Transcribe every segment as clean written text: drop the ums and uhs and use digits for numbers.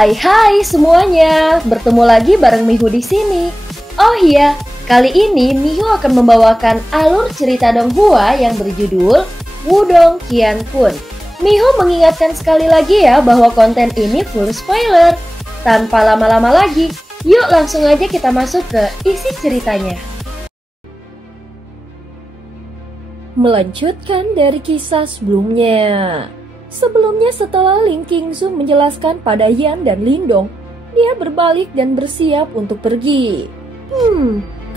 Hai semuanya, bertemu lagi bareng Mihu di sini. Oh iya, kali ini Mihu akan membawakan alur cerita Donghua yang berjudul Wudong Qiankun. Mihu mengingatkan sekali lagi ya bahwa konten ini full spoiler. Tanpa lama-lama lagi, yuk langsung aja kita masuk ke isi ceritanya. Melanjutkan dari kisah sebelumnya. Sebelumnya setelah Ling Qingzu menjelaskan pada Yan dan Lindong, dia berbalik dan bersiap untuk pergi.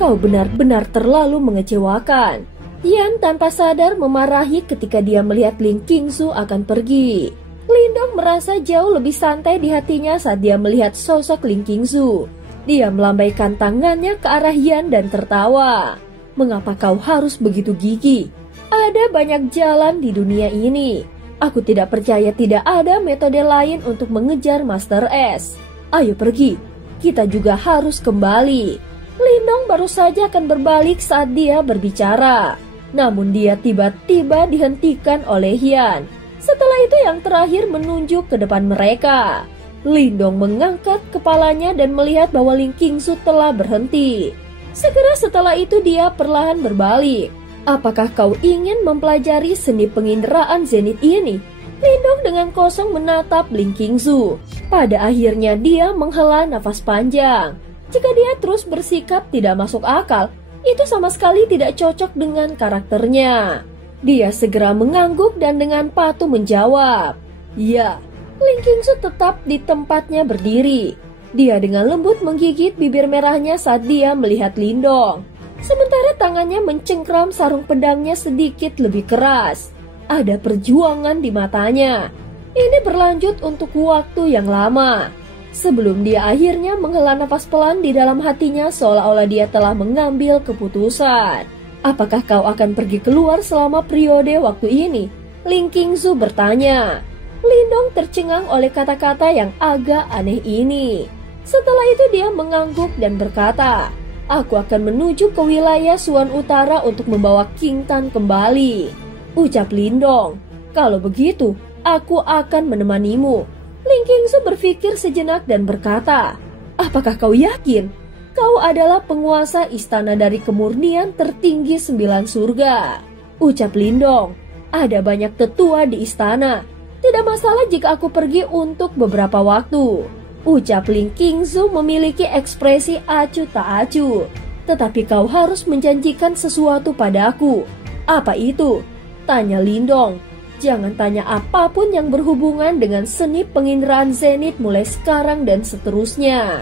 Kau benar-benar terlalu mengecewakan. Yan tanpa sadar memarahi ketika dia melihat Ling Qingzu akan pergi. Lindong merasa jauh lebih santai di hatinya saat dia melihat sosok Ling Qingzu. Dia melambaikan tangannya ke arah Yan dan tertawa. Mengapa kau harus begitu gigih? Ada banyak jalan di dunia ini. Aku tidak percaya tidak ada metode lain untuk mengejar Master S. Ayo pergi, kita juga harus kembali. Lindong baru saja akan berbalik saat dia berbicara. Namun dia tiba-tiba dihentikan oleh Yan. Setelah itu yang terakhir menunjuk ke depan mereka. Lindong mengangkat kepalanya dan melihat bahwa Ling Qingzu telah berhenti. Segera setelah itu dia perlahan berbalik. Apakah kau ingin mempelajari seni penginderaan zenit ini? Lindong dengan kosong menatap Ling Qingzu. Pada akhirnya dia menghela nafas panjang. Jika dia terus bersikap tidak masuk akal, itu sama sekali tidak cocok dengan karakternya. Dia segera mengangguk dan dengan patuh menjawab, "Ya." Ling Qingzu tetap di tempatnya berdiri. Dia dengan lembut menggigit bibir merahnya saat dia melihat Lindong. Sementara tangannya mencengkram sarung pedangnya sedikit lebih keras. Ada perjuangan di matanya. Ini berlanjut untuk waktu yang lama. Sebelum dia akhirnya menghela nafas pelan di dalam hatinya seolah-olah dia telah mengambil keputusan. Apakah kau akan pergi keluar selama periode waktu ini? Ling Qingzu bertanya. Lindong tercengang oleh kata-kata yang agak aneh ini. Setelah itu dia mengangguk dan berkata, "Aku akan menuju ke wilayah Suan Utara untuk membawa King Tan kembali," ucap Lindong. "Kalau begitu, aku akan menemanimu." Ling Qingzu berpikir sejenak dan berkata, "Apakah kau yakin? Kau adalah penguasa istana dari kemurnian tertinggi 9 surga," ucap Lindong. "Ada banyak tetua di istana. Tidak masalah jika aku pergi untuk beberapa waktu," ucap Ling Qingzu memiliki ekspresi acuh tak acuh. "Tetapi kau harus menjanjikan sesuatu padaku." "Apa itu?" tanya Lindong. "Jangan tanya apapun yang berhubungan dengan seni penginderaan zenit mulai sekarang dan seterusnya.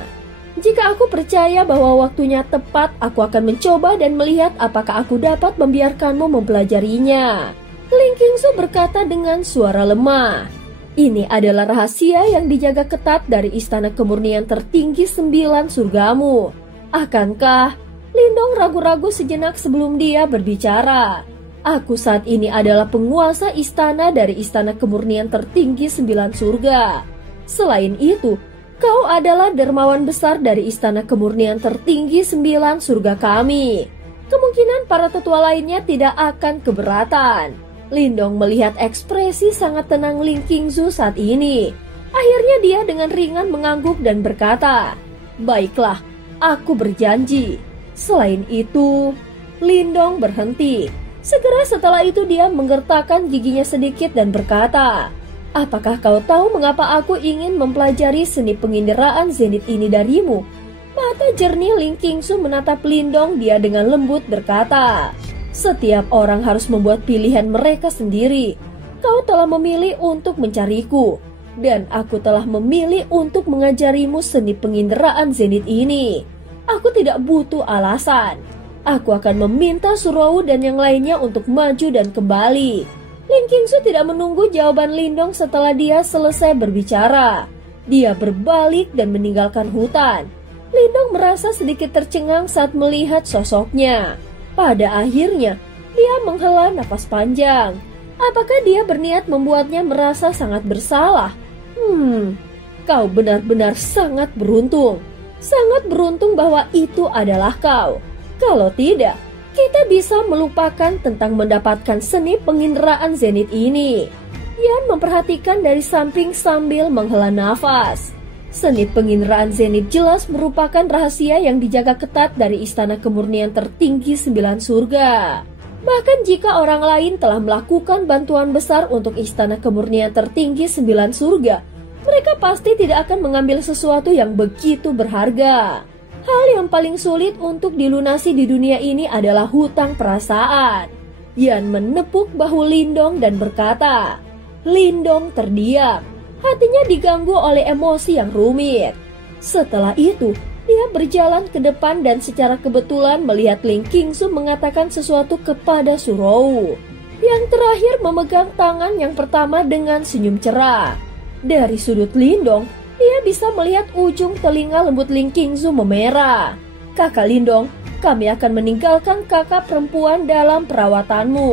Jika aku percaya bahwa waktunya tepat, aku akan mencoba dan melihat apakah aku dapat membiarkanmu mempelajarinya." Ling Qingzu berkata dengan suara lemah. "Ini adalah rahasia yang dijaga ketat dari istana kemurnian tertinggi 9 surgamu. Akankah?" Lindong ragu-ragu sejenak sebelum dia berbicara. "Aku saat ini adalah penguasa istana dari istana kemurnian tertinggi 9 surga. Selain itu, kau adalah dermawan besar dari istana kemurnian tertinggi 9 surga kami. Kemungkinan para tetua lainnya tidak akan keberatan." Lindong melihat ekspresi sangat tenang Ling Qingzu saat ini. Akhirnya dia dengan ringan mengangguk dan berkata, "Baiklah, aku berjanji." Selain itu, Lindong berhenti. Segera setelah itu dia menggertakkan giginya sedikit dan berkata, "Apakah kau tahu mengapa aku ingin mempelajari seni penginderaan zenit ini darimu?" Mata jernih Ling Qingzu menatap Lindong. Dia dengan lembut berkata, "Setiap orang harus membuat pilihan mereka sendiri. Kau telah memilih untuk mencariku, dan aku telah memilih untuk mengajarimu seni penginderaan zenit ini. Aku tidak butuh alasan. Aku akan meminta Surowu dan yang lainnya untuk maju dan kembali." Ling Qingzu tidak menunggu jawaban Lindong setelah dia selesai berbicara. Dia berbalik dan meninggalkan hutan. Lindong merasa sedikit tercengang saat melihat sosoknya. Pada akhirnya, dia menghela nafas panjang. Apakah dia berniat membuatnya merasa sangat bersalah? Kau benar-benar sangat beruntung. Sangat beruntung bahwa itu adalah kau. Kalau tidak, kita bisa melupakan tentang mendapatkan seni penginderaan zenit ini. Yan memperhatikan dari samping sambil menghela nafas. Seni penginderaan zenit jelas merupakan rahasia yang dijaga ketat dari istana kemurnian tertinggi 9 surga. Bahkan jika orang lain telah melakukan bantuan besar untuk istana kemurnian tertinggi 9 surga, mereka pasti tidak akan mengambil sesuatu yang begitu berharga. Hal yang paling sulit untuk dilunasi di dunia ini adalah hutang perasaan. Yan menepuk bahu Lindong dan berkata. Lindong terdiam. Hatinya diganggu oleh emosi yang rumit. Setelah itu, dia berjalan ke depan dan secara kebetulan melihat Ling Qingsu mengatakan sesuatu kepada Surou. Yang terakhir memegang tangan yang pertama dengan senyum cerah. Dari sudut Lindong, dia bisa melihat ujung telinga lembut Ling Qingsu memerah. Kakak Lindong, kami akan meninggalkan kakak perempuan dalam perawatanmu.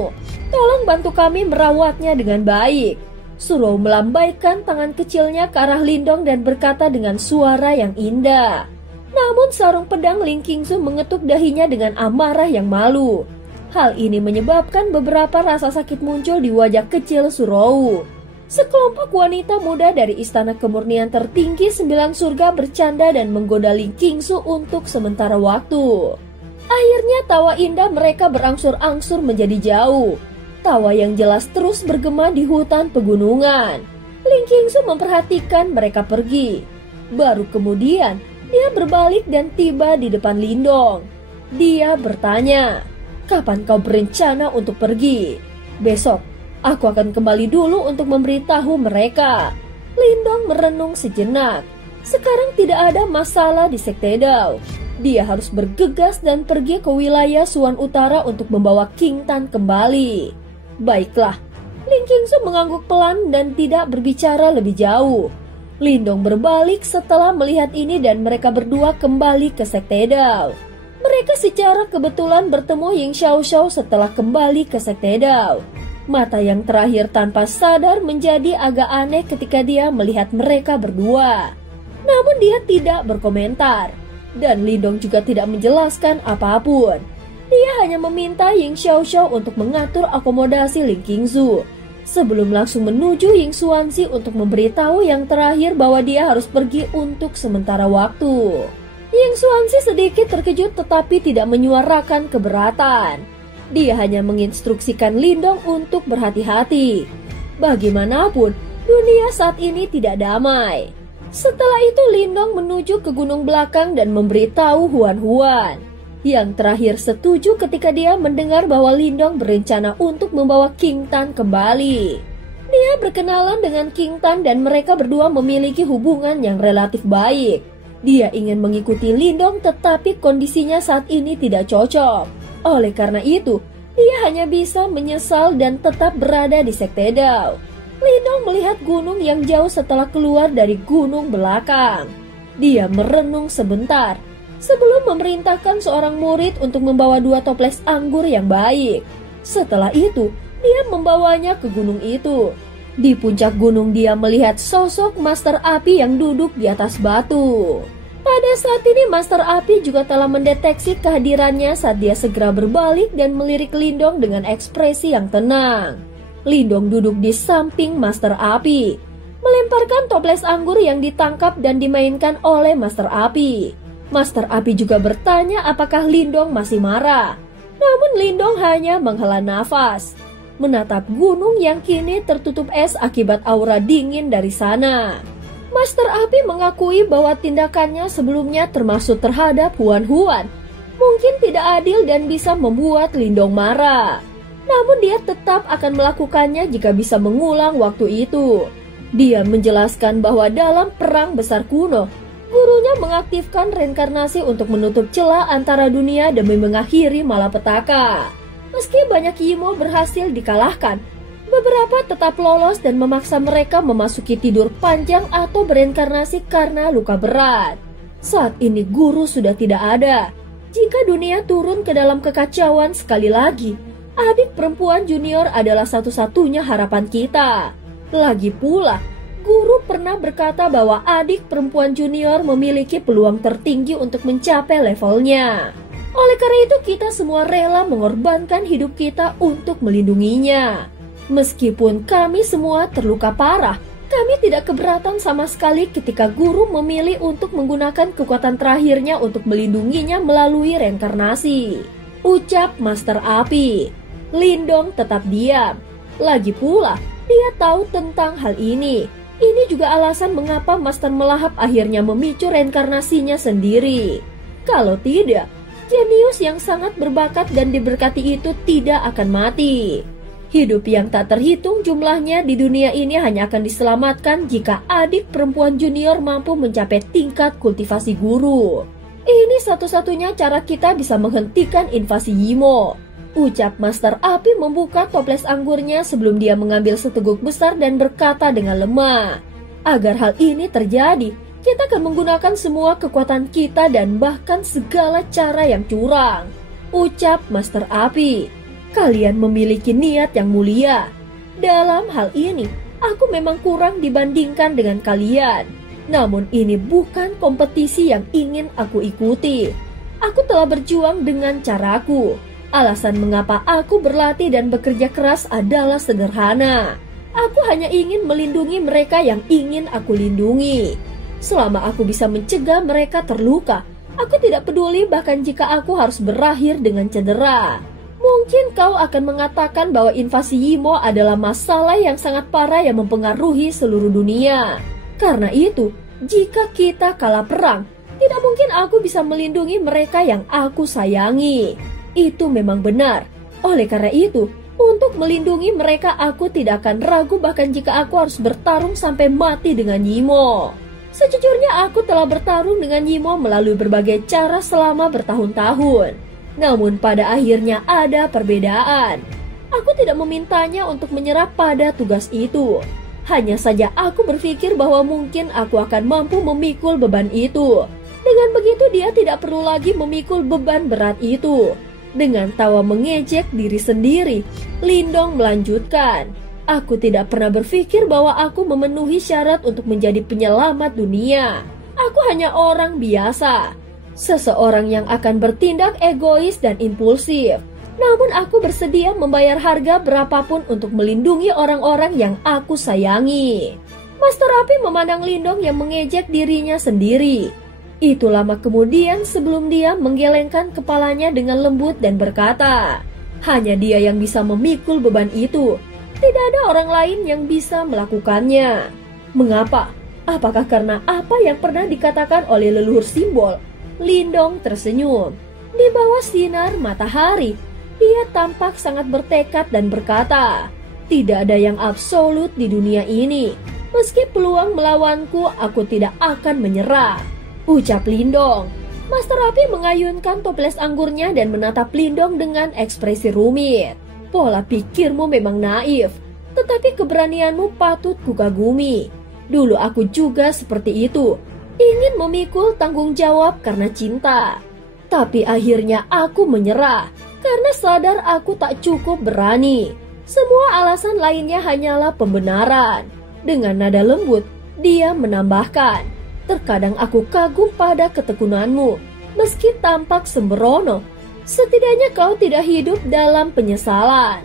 Tolong bantu kami merawatnya dengan baik. Surou melambaikan tangan kecilnya ke arah Lindong dan berkata dengan suara yang indah. Namun sarung pedang Ling Qingsu mengetuk dahinya dengan amarah yang malu. Hal ini menyebabkan beberapa rasa sakit muncul di wajah kecil Surou. Sekelompok wanita muda dari istana kemurnian tertinggi 9 surga bercanda dan menggoda Ling Qingsu untuk sementara waktu. Akhirnya tawa indah mereka berangsur-angsur menjadi jauh. Tawa yang jelas terus bergema di hutan pegunungan. Ling Qingsu memperhatikan mereka pergi. Baru kemudian, dia berbalik dan tiba di depan Lindong. Dia bertanya, "Kapan kau berencana untuk pergi?" "Besok, aku akan kembali dulu untuk memberitahu mereka." Lindong merenung sejenak. Sekarang tidak ada masalah di Sekte Dao. Dia harus bergegas dan pergi ke wilayah Suan Utara untuk membawa King Tan kembali. Baiklah, Ling Qingsu mengangguk pelan dan tidak berbicara lebih jauh. Lindong berbalik setelah melihat ini dan mereka berdua kembali ke Sekte Dao. Mereka secara kebetulan bertemu Ying Xiaoxiao setelah kembali ke Sekte Dao. Mata yang terakhir tanpa sadar menjadi agak aneh ketika dia melihat mereka berdua. Namun dia tidak berkomentar. Dan Lindong juga tidak menjelaskan apapun. Dia hanya meminta Ying Xiaoxiao untuk mengatur akomodasi Ling Qingsu sebelum langsung menuju Ying Xuanxi untuk memberitahu yang terakhir bahwa dia harus pergi untuk sementara waktu. Ying Xuanxi sedikit terkejut tetapi tidak menyuarakan keberatan. Dia hanya menginstruksikan Lindong untuk berhati-hati. Bagaimanapun, dunia saat ini tidak damai. Setelah itu Lindong menuju ke gunung belakang dan memberitahu Huan-Huan. Yang terakhir setuju ketika dia mendengar bahwa Lindong berencana untuk membawa King Tan kembali. Dia berkenalan dengan King Tan dan mereka berdua memiliki hubungan yang relatif baik. Dia ingin mengikuti Lindong tetapi kondisinya saat ini tidak cocok. Oleh karena itu, dia hanya bisa menyesal dan tetap berada di Sekte Dao. Lindong melihat gunung yang jauh setelah keluar dari gunung belakang. Dia merenung sebentar sebelum memerintahkan seorang murid untuk membawa 2 toples anggur yang baik. Setelah itu, dia membawanya ke gunung itu. Di puncak gunung dia melihat sosok Master Api yang duduk di atas batu. Pada saat ini Master Api juga telah mendeteksi kehadirannya saat dia segera berbalik dan melirik Lindong dengan ekspresi yang tenang. Lindong duduk di samping Master Api, melemparkan toples anggur yang ditangkap dan dimainkan oleh Master Api. Master Api juga bertanya apakah Lindong masih marah. Namun Lindong hanya menghela nafas, menatap gunung yang kini tertutup es akibat aura dingin dari sana. Master Api mengakui bahwa tindakannya sebelumnya termasuk terhadap Huan-Huan mungkin tidak adil dan bisa membuat Lindong marah. Namun dia tetap akan melakukannya jika bisa mengulang waktu itu. Dia menjelaskan bahwa dalam perang besar kuno, gurunya mengaktifkan reinkarnasi untuk menutup celah antara dunia demi mengakhiri malapetaka. Meski banyak Yimo berhasil dikalahkan, beberapa tetap lolos dan memaksa mereka memasuki tidur panjang atau bereinkarnasi karena luka berat. Saat ini guru sudah tidak ada. Jika dunia turun ke dalam kekacauan sekali lagi, adik perempuan junior adalah satu-satunya harapan kita. Lagi pula, guru pernah berkata bahwa adik perempuan junior memiliki peluang tertinggi untuk mencapai levelnya. Oleh karena itu kita semua rela mengorbankan hidup kita untuk melindunginya. Meskipun kami semua terluka parah, Kami tidak keberatan sama sekali ketika guru memilih untuk menggunakan kekuatan terakhirnya untuk melindunginya melalui reinkarnasi, ucap Master Api. Lindong tetap diam. Lagi pula, dia tahu tentang hal ini. Ini juga alasan mengapa Master Melahap akhirnya memicu reinkarnasinya sendiri. Kalau tidak, jenius yang sangat berbakat dan diberkati itu tidak akan mati. Hidup yang tak terhitung jumlahnya di dunia ini hanya akan diselamatkan jika adik perempuan junior mampu mencapai tingkat kultivasi guru. Ini satu-satunya cara kita bisa menghentikan invasi Yimo, ucap Master Api membuka toples anggurnya sebelum dia mengambil seteguk besar dan berkata dengan lemah. Agar hal ini terjadi, kita akan menggunakan semua kekuatan kita dan bahkan segala cara yang curang, ucap Master Api. Kalian memiliki niat yang mulia. Dalam hal ini, aku memang kurang dibandingkan dengan kalian. Namun ini bukan kompetisi yang ingin aku ikuti. Aku telah berjuang dengan caraku. Alasan mengapa aku berlatih dan bekerja keras adalah sederhana. Aku hanya ingin melindungi mereka yang ingin aku lindungi. Selama aku bisa mencegah mereka terluka, aku tidak peduli bahkan jika aku harus berakhir dengan cedera. Mungkin kau akan mengatakan bahwa invasi Yimo adalah masalah yang sangat parah yang mempengaruhi seluruh dunia. Karena itu, jika kita kalah perang, tidak mungkin aku bisa melindungi mereka yang aku sayangi. Itu memang benar. Oleh karena itu, untuk melindungi mereka aku tidak akan ragu bahkan jika aku harus bertarung sampai mati dengan Yimo. Sejujurnya aku telah bertarung dengan Yimo melalui berbagai cara selama bertahun-tahun. Namun pada akhirnya ada perbedaan. Aku tidak memintanya untuk menyerah pada tugas itu. Hanya saja aku berpikir bahwa mungkin aku akan mampu memikul beban itu. Dengan begitu dia tidak perlu lagi memikul beban berat itu. Dengan tawa mengejek diri sendiri, Lindong melanjutkan. Aku tidak pernah berpikir bahwa aku memenuhi syarat untuk menjadi penyelamat dunia. Aku hanya orang biasa. Seseorang yang akan bertindak egois dan impulsif. Namun aku bersedia membayar harga berapapun untuk melindungi orang-orang yang aku sayangi. Master Api memandang Lindong yang mengejek dirinya sendiri. Itu lama kemudian sebelum dia menggelengkan kepalanya dengan lembut dan berkata, hanya dia yang bisa memikul beban itu. Tidak ada orang lain yang bisa melakukannya. Mengapa? Apakah karena apa yang pernah dikatakan oleh leluhur simbol? Lindong tersenyum. Di bawah sinar matahari, dia tampak sangat bertekad dan berkata, tidak ada yang absolut di dunia ini. Meski peluang melawanku, aku tidak akan menyerah, ucap Lindong. Master Api mengayunkan toples anggurnya dan menatap Lindong dengan ekspresi rumit. Pola pikirmu memang naif, tetapi keberanianmu patut kukagumi. Dulu aku juga seperti itu. Ingin memikul tanggung jawab karena cinta. Tapi akhirnya aku menyerah karena sadar aku tak cukup berani. Semua alasan lainnya hanyalah pembenaran. Dengan nada lembut, dia menambahkan, terkadang aku kagum pada ketekunanmu. Meski tampak sembrono, setidaknya kau tidak hidup dalam penyesalan.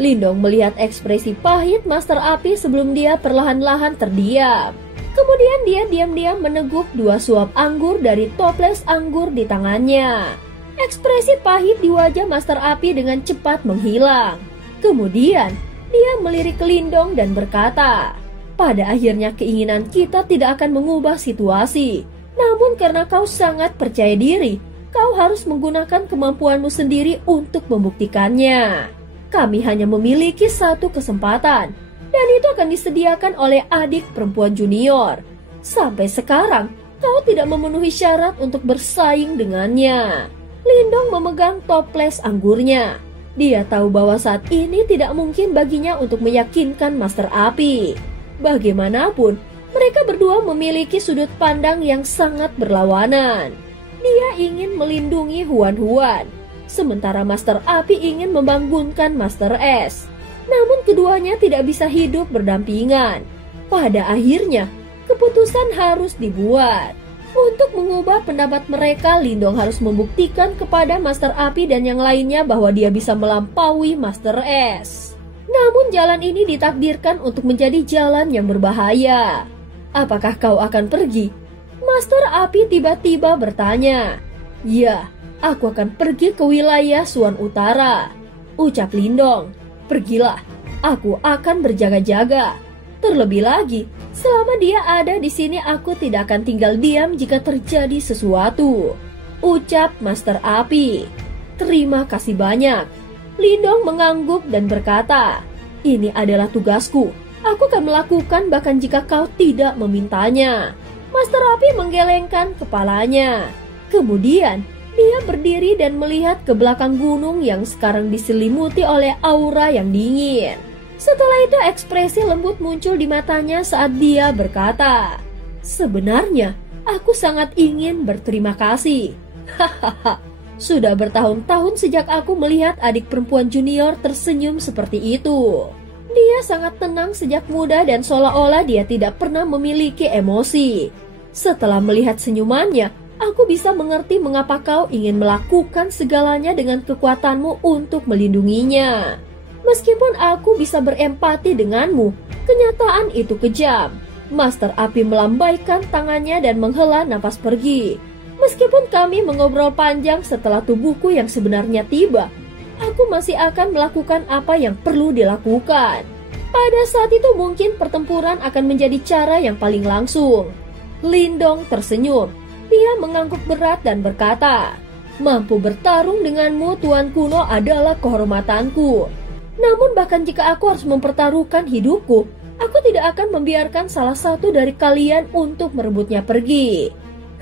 Lindong melihat ekspresi pahit Master Api sebelum dia perlahan-lahan terdiam. Kemudian dia diam-diam meneguk 2 suap anggur dari toples anggur di tangannya. Ekspresi pahit di wajah Master Api dengan cepat menghilang. Kemudian dia melirik ke Lindong dan berkata, pada akhirnya keinginan kita tidak akan mengubah situasi. Namun karena kau sangat percaya diri, kau harus menggunakan kemampuanmu sendiri untuk membuktikannya. Kami hanya memiliki satu kesempatan. Dan itu akan disediakan oleh adik perempuan junior. Sampai sekarang, kau tidak memenuhi syarat untuk bersaing dengannya. Lindong memegang toples anggurnya. Dia tahu bahwa saat ini tidak mungkin baginya untuk meyakinkan Master Api. Bagaimanapun, mereka berdua memiliki sudut pandang yang sangat berlawanan. Dia ingin melindungi Huan-Huan, sementara Master Api ingin membangunkan Master S. Namun keduanya tidak bisa hidup berdampingan. Pada akhirnya, keputusan harus dibuat. Untuk mengubah pendapat mereka, Lindong harus membuktikan kepada Master Api dan yang lainnya bahwa dia bisa melampaui Master S. Namun jalan ini ditakdirkan untuk menjadi jalan yang berbahaya. Apakah kau akan pergi? Master Api tiba-tiba bertanya. Ya, aku akan pergi ke wilayah Suan Utara, ucap Lindong. Pergilah, aku akan berjaga-jaga. Terlebih lagi, selama dia ada di sini aku tidak akan tinggal diam jika terjadi sesuatu, ucap Master Api. Terima kasih banyak. Lindong mengangguk dan berkata, ini adalah tugasku. Aku akan melakukan bahkan jika kau tidak memintanya. Master Api menggelengkan kepalanya. Kemudian, dia berdiri dan melihat ke belakang gunung yang sekarang diselimuti oleh aura yang dingin. Setelah itu ekspresi lembut muncul di matanya saat dia berkata, sebenarnya aku sangat ingin berterima kasih. Hahaha, sudah bertahun-tahun sejak aku melihat adik perempuan junior tersenyum seperti itu. Dia sangat tenang sejak muda dan seolah-olah dia tidak pernah memiliki emosi. Setelah melihat senyumannya, aku bisa mengerti mengapa kau ingin melakukan segalanya dengan kekuatanmu untuk melindunginya. Meskipun aku bisa berempati denganmu, kenyataan itu kejam. Master Api melambaikan tangannya dan menghela nafas pergi. Meskipun kami mengobrol panjang setelah tubuhku yang sebenarnya tiba, aku masih akan melakukan apa yang perlu dilakukan. Pada saat itu mungkin pertempuran akan menjadi cara yang paling langsung. Lindong tersenyum. Dia mengangguk berat dan berkata, mampu bertarung denganmu Tuan Kuno adalah kehormatanku. Namun bahkan jika aku harus mempertaruhkan hidupku, aku tidak akan membiarkan salah satu dari kalian untuk merebutnya pergi.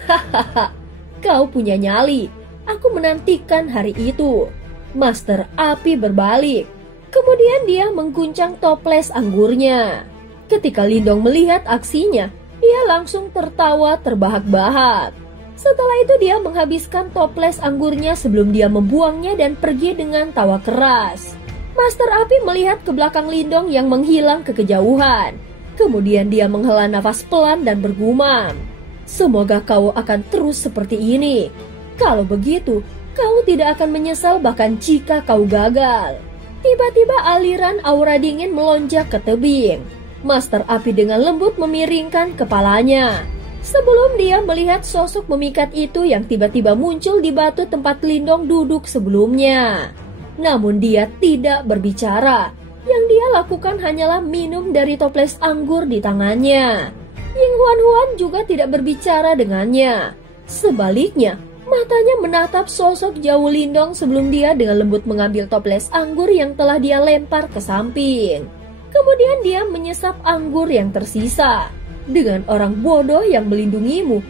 Hahaha, kau punya nyali. Aku menantikan hari itu. Master Api berbalik. Kemudian dia mengguncang toples anggurnya. Ketika Lindong melihat aksinya, dia langsung tertawa terbahak-bahak. Setelah itu dia menghabiskan toples anggurnya sebelum dia membuangnya dan pergi dengan tawa keras. Master Api melihat ke belakang Lindong yang menghilang ke kejauhan. Kemudian dia menghela nafas pelan dan bergumam. Semoga kau akan terus seperti ini. Kalau begitu, kau tidak akan menyesal bahkan jika kau gagal. Tiba-tiba aliran aura dingin melonjak ke tebing. Master Api dengan lembut memiringkan kepalanya. Sebelum dia melihat sosok memikat itu yang tiba-tiba muncul di batu tempat Lindong duduk sebelumnya. Namun dia tidak berbicara. Yang dia lakukan hanyalah minum dari toples anggur di tangannya. Ying Huan juga tidak berbicara dengannya. Sebaliknya, matanya menatap sosok jauh Lindong sebelum dia dengan lembut mengambil toples anggur yang telah dia lempar ke samping. Kemudian dia menyesap anggur yang tersisa. Dengan orang bodoh yang melindungimu,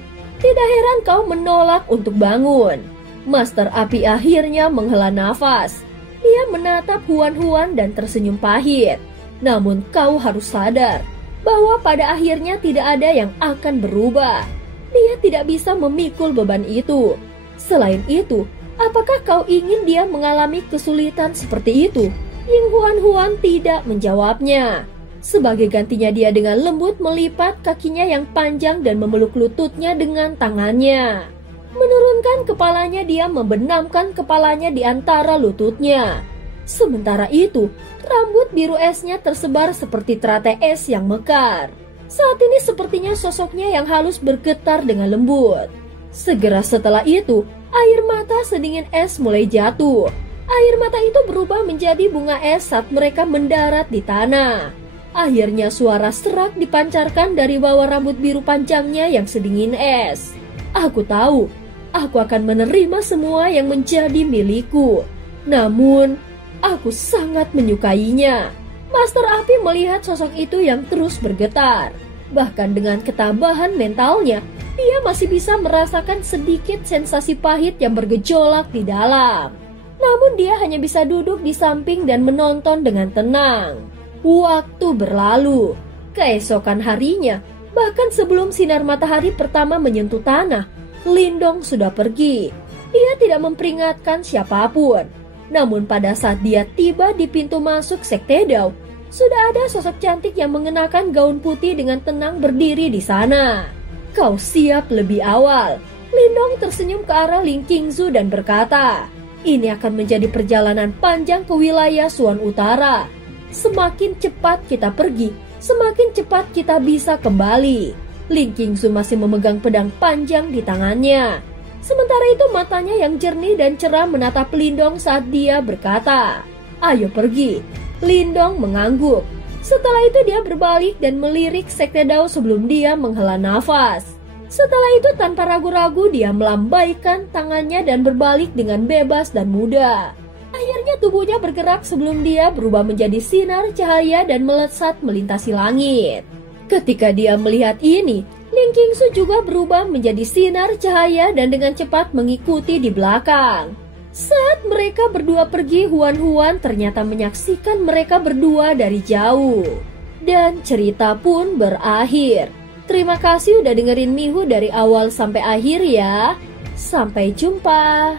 tidak heran kau menolak untuk bangun. Master Api akhirnya menghela nafas. Dia menatap Huan dan tersenyum pahit. Namun kau harus sadar bahwa pada akhirnya tidak ada yang akan berubah. Dia tidak bisa memikul beban itu. Selain itu, apakah kau ingin dia mengalami kesulitan seperti itu? Ying Huan tidak menjawabnya. Sebagai gantinya dia dengan lembut melipat kakinya yang panjang dan memeluk lututnya dengan tangannya. Menurunkan kepalanya, dia membenamkan kepalanya di antara lututnya. Sementara itu, rambut biru esnya tersebar seperti teratai es yang mekar. Saat ini sepertinya sosoknya yang halus bergetar dengan lembut. Segera setelah itu, air mata sedingin es mulai jatuh. Air mata itu berubah menjadi bunga es saat mereka mendarat di tanah. Akhirnya suara serak dipancarkan dari bawah rambut biru panjangnya yang sedingin es. Aku tahu, aku akan menerima semua yang menjadi milikku. Namun, aku sangat menyukainya. Master Api melihat sosok itu yang terus bergetar. Bahkan dengan ketabahan mentalnya, dia masih bisa merasakan sedikit sensasi pahit yang bergejolak di dalam. Namun dia hanya bisa duduk di samping dan menonton dengan tenang. Waktu berlalu. Keesokan harinya, bahkan sebelum sinar matahari pertama menyentuh tanah, Lindong sudah pergi. Dia tidak memperingatkan siapapun. Namun pada saat dia tiba di pintu masuk Sekte Dao, sudah ada sosok cantik yang mengenakan gaun putih dengan tenang berdiri di sana. Kau siap lebih awal. Lindong tersenyum ke arah Ling Qingzu dan berkata, ini akan menjadi perjalanan panjang ke wilayah Suan Utara. Semakin cepat kita pergi, semakin cepat kita bisa kembali. Ling Qingsu masih memegang pedang panjang di tangannya. Sementara itu matanya yang jernih dan cerah menatap Lindong saat dia berkata, "Ayo pergi." Lindong mengangguk. Setelah itu dia berbalik dan melirik Sekte Dao sebelum dia menghela nafas. Setelah itu tanpa ragu-ragu dia melambaikan tangannya dan berbalik dengan bebas dan mudah. Akhirnya tubuhnya bergerak sebelum dia berubah menjadi sinar cahaya dan melesat melintasi langit. Ketika dia melihat ini, Ling Qingsu juga berubah menjadi sinar cahaya dan dengan cepat mengikuti di belakang. Saat mereka berdua pergi, Huan ternyata menyaksikan mereka berdua dari jauh. Dan cerita pun berakhir. Terima kasih udah dengerin Mihu dari awal sampai akhir ya. Sampai jumpa.